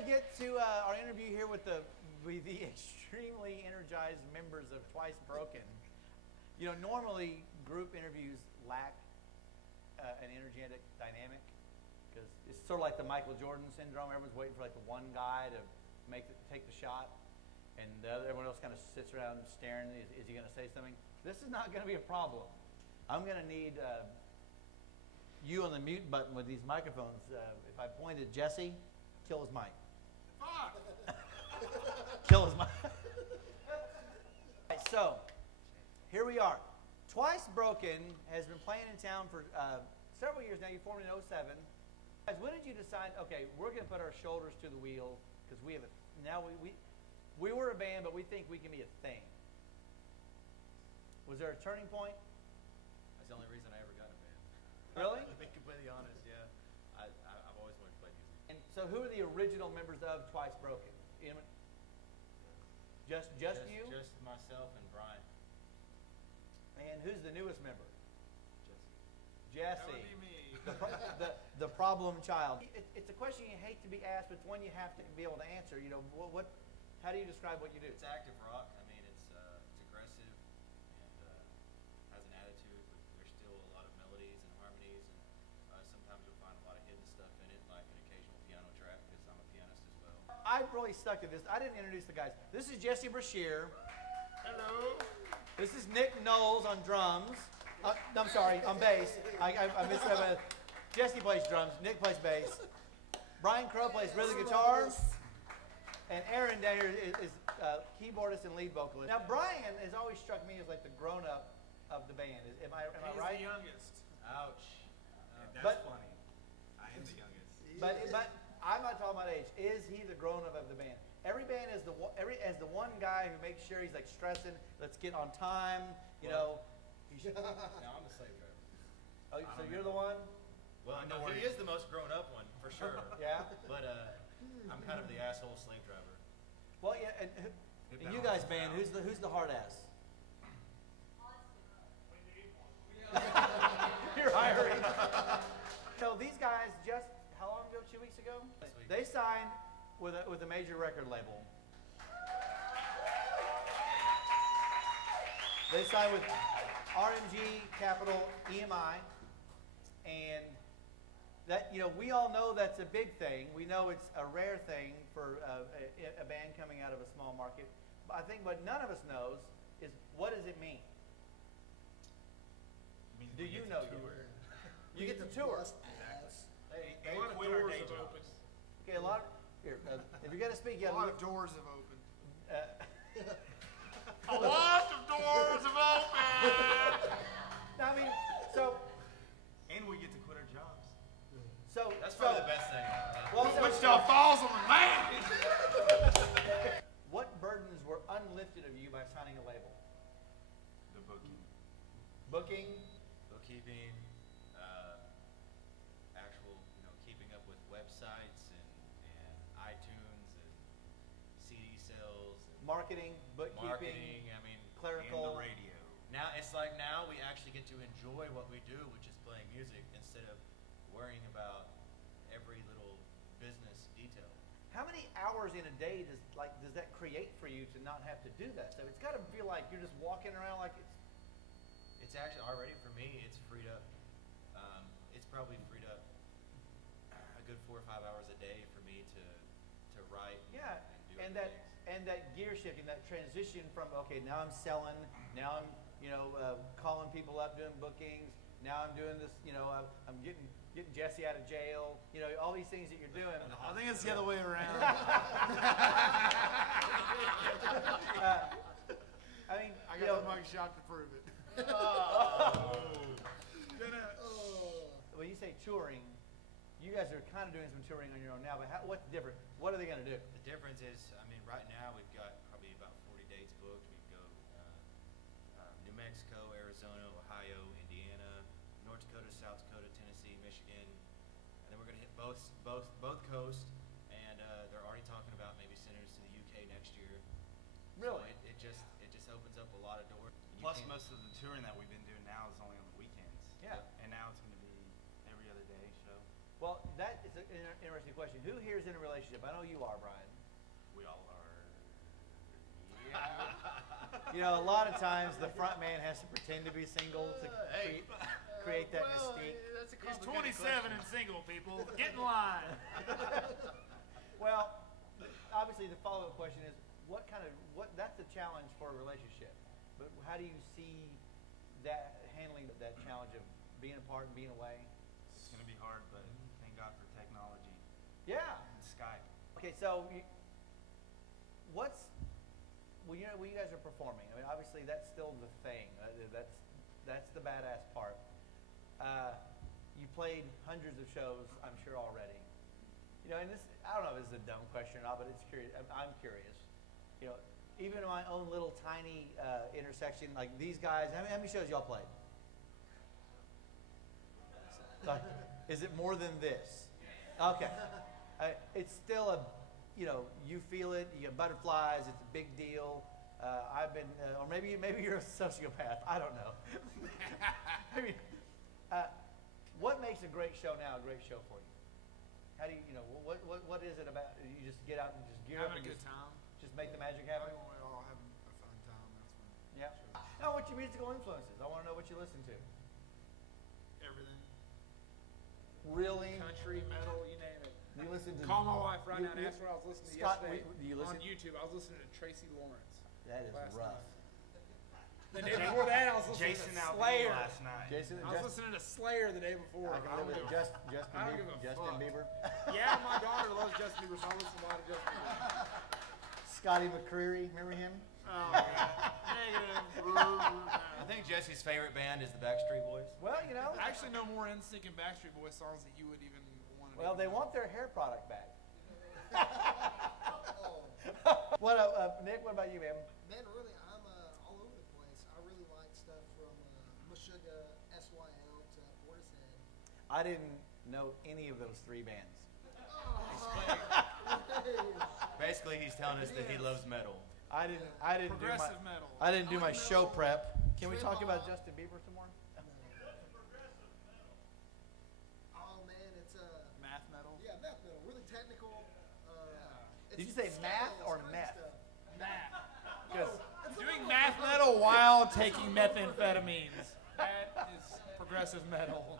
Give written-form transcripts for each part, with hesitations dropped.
to get to our interview here with the extremely energized members of Twice Broken. You know, normally group interviews lack an energetic dynamic because it's sort of like the Michael Jordan syndrome. Everyone's waiting for like the one guy to take the shot, and everyone else kind of sits around staring. Is he going to say something? This is not going to be a problem. I'm going to need you on the mute button with these microphones. If I point at Jesse, kill his mic. Kill his mic. Right, so, here we are. Twice Broken has been playing in town for several years now. You formed in 07. Guys, when did you decide, okay, we're going to put our shoulders to the wheel because we have we were a band, but we think we can be a thing. Was there a turning point? That's the only reason I ever got in a band. Really? To be completely honest, yeah. I've always wanted to play music. And so who are the original members of Twice Broken? Just you? Just myself and Brian. And who's the newest member? Jesse. Jesse. That would be me. The problem child. It's a question you hate to be asked, but it's one you have to be able to answer. You know, how do you describe what you do? It's active rock. I mean, it's aggressive and has an attitude, but there's still a lot of melodies and harmonies, and sometimes you'll find a lot of hidden stuff in it, like an occasional piano track, because I'm a pianist as well. I really stuck to this. I didn't introduce the guys. This is Jesse Brashear. Hello. This is Nick Knowles on drums. I'm sorry, on bass. I missed that. Jesse plays drums. Nick plays bass. Brian Crow plays rhythm guitar. And Aaron down here is keyboardist and lead vocalist. Now, Brian has always struck me as like the grown-up of the band. Am I right? He's the youngest. Ouch. That's funny. I am the youngest. But I'm not talking about age. Is he the grown-up of the band? Every band is the one guy who makes sure he's like stressing. Let's get on time. You know. Now I'm the slave driver. Oh, so you're the one? Well, no, he is the most grown-up one for sure. Yeah. But I'm kind of the asshole slave driver. Well, yeah. And you guys, band, who's the hard ass? You're hiring. So these guys just how long ago? 2 weeks ago? They signed with a major record label. They signed with RMG Capital EMI, and that, you know, we all know that's a big thing. We know it's a rare thing for a band coming out of a small market. But I think what none of us knows is, what does it mean? Do you know? You get to tour. Hey, a lot of doors have opened. Okay, a lot. Here, if you're gonna speak, you A gotta lot of doors have opened. A lot of doors have opened. I mean, so. And we get to quit our jobs. So That's probably the best thing. Well, so, Wichita Falls on the man. what burdens were unlifted of you by signing a label? The booking. Booking. Bookkeeping, actual, keeping up with websites and iTunes and CD sales. And Marketing, bookkeeping, marketing, I mean, clerical. And the radio. now it's like now we actually get to enjoy what we do, which is playing music, instead of worrying about every little business detail. How many hours in a day does that create for you to not have to do that? So it's got to feel like you're just walking around like it's. It's actually already, for me, it's freed up. It's probably freed up a good 4 or 5 hours a day for me to write. Yeah, and do and that gear shifting, that transition from, okay, now I'm selling, now I'm calling people up, doing bookings, now I'm doing this, I'm getting Jesse out of jail, all these things that you're doing. I think it's the other way around. I mean, I got the mug shot to prove it. When you say touring, you guys are kind of doing some touring on your own now, but what's different? What are they going to do? The difference is, I mean, right now we've got probably about 40 dates booked. We go New Mexico, Arizona, Ohio, Indiana, North Dakota, South Dakota, Tennessee, Michigan, and then we're going to hit both coasts. And they're already talking about maybe sending us to the UK next year. Really? So it just opens up a lot of doors. Plus, most of the touring that we've been doing now is only on the weekends. Yeah. And now it's going to be every other day show. Well, that is an interesting question. Who here is in a relationship? I know you are, Brian. We all are. You know, a lot of times the front man has to pretend to be single to create that mystique. That's a He's complicated 27 question. and single, people. Get in line. Well, obviously the follow-up question is, that's a challenge for a relationship. But how do you see that handling that challenge of being apart and being away? It's going to be hard, but thank God for technology Yeah. and Skype. Okay, so when you guys are performing, I mean, obviously that's still the thing. That's the badass part. You played hundreds of shows, I'm sure already. You know, and this, I don't know if this is a dumb question or not, but it's curious. I'm curious. You know, even in my own little tiny intersection, like these guys, how many shows y'all played? Like, is it more than this? Okay. It's still you feel it, you get butterflies, it's a big deal. I've been, or maybe you're a sociopath, I don't know. Maybe, what makes a great show now a great show for you? How do you, what is it about, you just get out and just gear up Having and a good time. just make the magic happen? When we're all having a fun time, that's when. Yeah. Now, what's your musical influences? I want to know what you listen to. Everything. Really? Country, metal, you name it. You listen to... Call my wife right now and ask what I was listening to Scott, yesterday do you listen? on YouTube. I was listening to Tracy Lawrence. That is last rough. night. The day before that, I was listening Jason to Aldean Slayer. last night. Jason, I was listening to Slayer the day before. I can live with Justin I don't give a Justin fuck. Bieber. Yeah, my daughter loves Justin Bieber, so I listen to a lot of Justin Bieber. Scotty McCreery, remember him? Oh, yeah. Negative. I think Jesse's favorite band is the Backstreet Boys. Well, I actually know more NSYNC and Backstreet Boys songs that you would even want to well, they want their hair product back. Nick, what about you, man? Man, really, I'm all over the place. I really like stuff from Meshuggah, SYL to Portishead. I didn't know any of those three bands. Basically, he's telling us that he loves metal. I didn't Progressive metal. I didn't do my Metal. show prep. Can we talk about Trip-hop. Justin Bieber some more? Oh man, it's Math metal. yeah, math metal, really technical. It's Did you say math scales, or kind of meth? stuff. Math. Because Doing math metal while taking methamphetamines. That is progressive metal.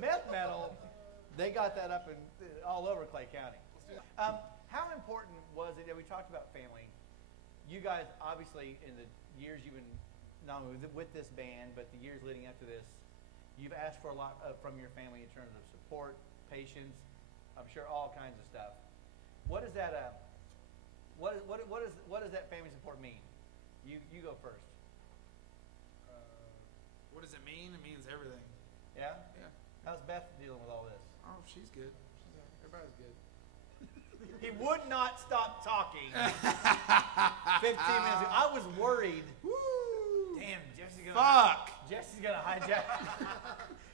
meth metal, they got that up in all over Clay County. How important was it? We talked about family. You guys, obviously, in the years you've been not only with this band, but the years leading up to this, you've asked for a lot from your family in terms of support, patience, I'm sure all kinds of stuff. What does that what does that family support mean? You go first. What does it mean? It means everything. Yeah. Yeah. How's Beth dealing with all this? Oh, she's good. Everybody's good. He would not stop talking. 15 minutes ago. I was worried. Woo! Damn, Fuck! Jesse's gonna hijack.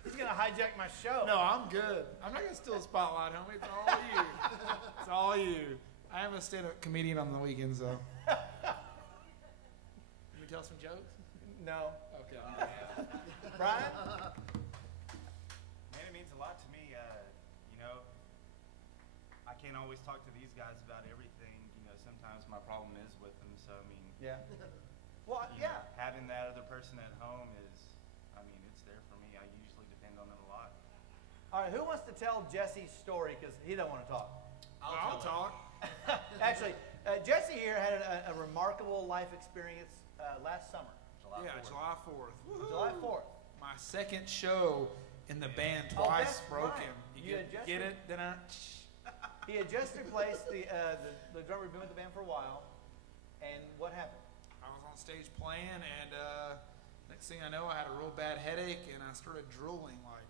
He's gonna hijack my show. No, I'm good. I'm not gonna steal the spotlight, homie. It's all you. It's all you. I am a stand-up comedian on the weekends, though. Can we tell some jokes? No. Okay. Brian? Man, it means a lot to me. I can't always talk to these guys about everything. Sometimes my problem is with them. So, I mean, Yeah. Well, you know, yeah. having that other person at home is, it's there for me. I usually depend on it a lot. All right. Who wants to tell Jesse's story? Because he don't want to talk. I'll talk. Actually, Jesse here had a remarkable life experience last summer, July 4th. July 4th. Woo-hoo. July 4th. My second show in the band, Oh, Twice that's Broken. right. You You get it? Then He had just replaced the drummer who'd been with the band for a while, and what happened? I was on stage playing, and next thing I know, I had a real bad headache, and I started drooling like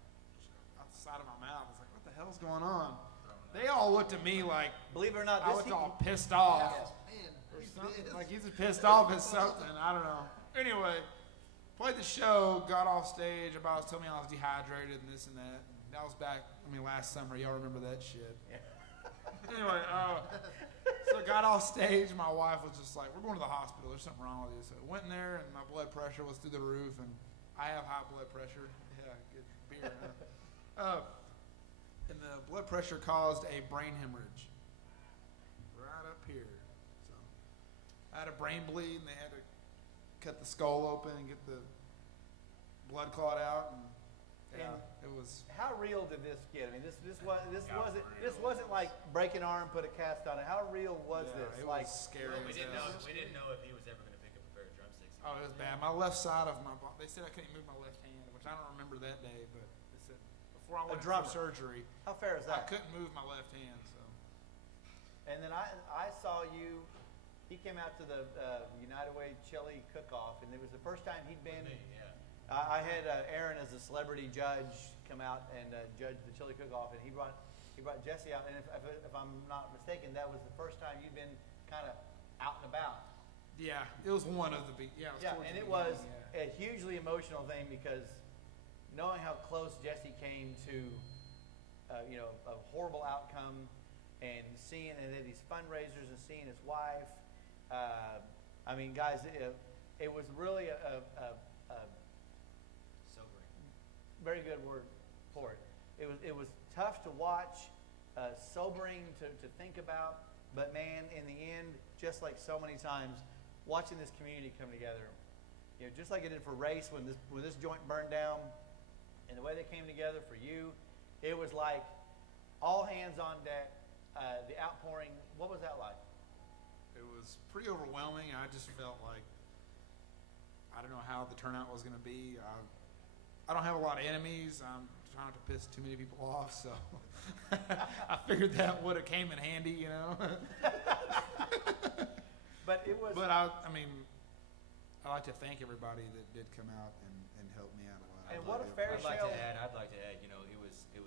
out the side of my mouth. I was like, "What the hell's going on?" They all looked at me like Believe it or not, I this was all pissed off. Man, Or he's something. pissed. Like he's pissed off at something. I don't know. Anyway, played the show, got off stage. Everybody was telling me I was dehydrated and this and that. That was back, last summer. Y'all remember that shit. Yeah. Anyway, so I got off stage. My wife was just like, "We're going to the hospital. There's something wrong with you." So I went in there, and my blood pressure was through the roof. And I have high blood pressure. Yeah, good beer. And the blood pressure caused a brain hemorrhage right up here. So I had a brain bleed, and they had to cut the skull open and get the blood clot out. And yeah, it was. How real did this get? I mean, this wasn't like break an arm, put a cast on it. How real was this? It like, was scary. Well, we didn't know if he was ever going to pick up a pair of drumsticks. Oh, it was bad. My left side of my body. They said I couldn't move my left hand, which I don't remember that day, but they said before I went for surgery, how fair is I that? couldn't move my left hand. So. And then I saw you. He came out to the United Way Chili Cook-Off, and it was the first time he'd been. Me, yeah. I had Aaron as a celebrity judge come out and judge the chili cook-off, and he brought Jesse out. And if I'm not mistaken, that was the first time you'd been kind of out and about. Yeah, it was one of the big. Yeah, and it was a hugely emotional thing because knowing how close Jesse came to, a horrible outcome, and seeing these fundraisers and seeing his wife. I mean, guys, it was really a Sobering. very good word for it. It was tough to watch, sobering to think about, but man, in the end, just like so many times, watching this community come together, just like it did for Race when this joint burned down, and the way they came together for you, it was like all hands on deck. The outpouring, what was that like? It was pretty overwhelming. I just felt like I don't know how the turnout was going to be. I don't have a lot of enemies. I'm trying not to piss too many people off, so I figured that would have came in handy, But it was. But I mean, I like to thank everybody that did come out and help me out a lot. And what a fair I'd like show. to add, it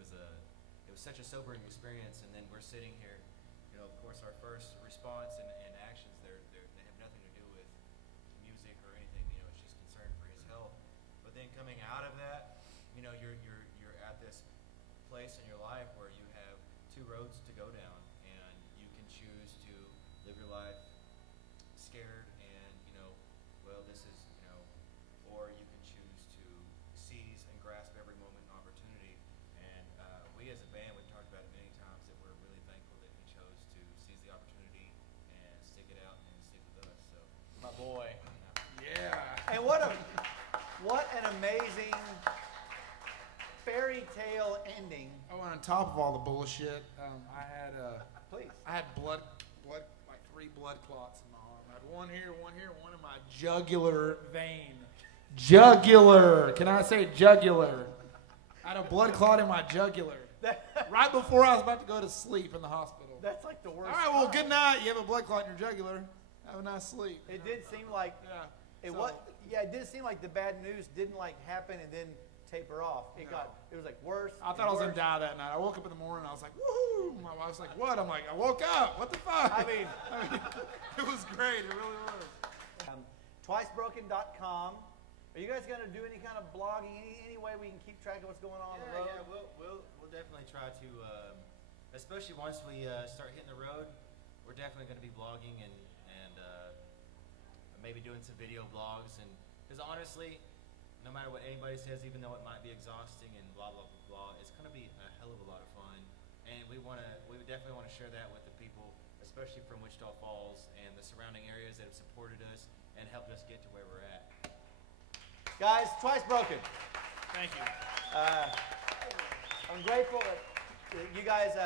was such a sobering experience, and then we're sitting here, of course, our first response and actions, they have nothing to do with music or anything, it's just concern for his health. But then coming out of that, you're at this place in your life where you have two roads to go down, and you can choose to live your life scared and, this is, or you can choose to seize and grasp every moment and opportunity. And we as a band, we've talked about it many times, that we're really thankful that he chose to seize the opportunity and stick it out and stick with us. So, My boy. Yeah. And what an amazing fairy tale ending. Oh, and on top of all the bullshit, I had Please. I had blood, like 3 blood clots in my arm. I had one here, one in my jugular vein. Jugular. Can I say jugular? I had a blood clot in my jugular. Right before I was about to go to sleep in the hospital. That's like the worst. All right, well, time. good night. You have a blood clot in your jugular. Have a nice sleep. It did seem like it did seem like the bad news didn't happen and then taper off. It was like worse. I thought I was going to die that night. I woke up in the morning and I was like, woohoo! My wife's like, what? I'm like, I woke up. What the fuck? I mean, it was great. It really was. twicebroken.com. Are you guys going to do any kind of blogging? Any way we can keep track of what's going on the road? Yeah, we'll definitely try to, especially once we start hitting the road, we're definitely going to be blogging and maybe doing some video blogs. And because honestly, no matter what anybody says, even though it might be exhausting and blah blah blah blah, it's going to be a hell of a lot of fun. And we definitely want to share that with the people, especially from Wichita Falls and the surrounding areas that have supported us and helped us get to where we're at. Guys, Twice Broken. Thank you. I'm grateful that you guys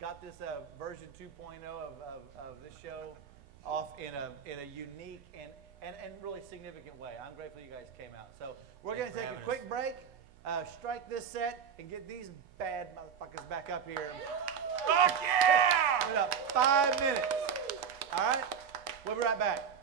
got this version 2.0 of this show off in a unique and really significant way. I'm grateful you guys came out. So we're going to take a quick break, strike this set, and get these bad motherfuckers back up here. Fuck yeah! In 5 minutes. All right? We'll be right back.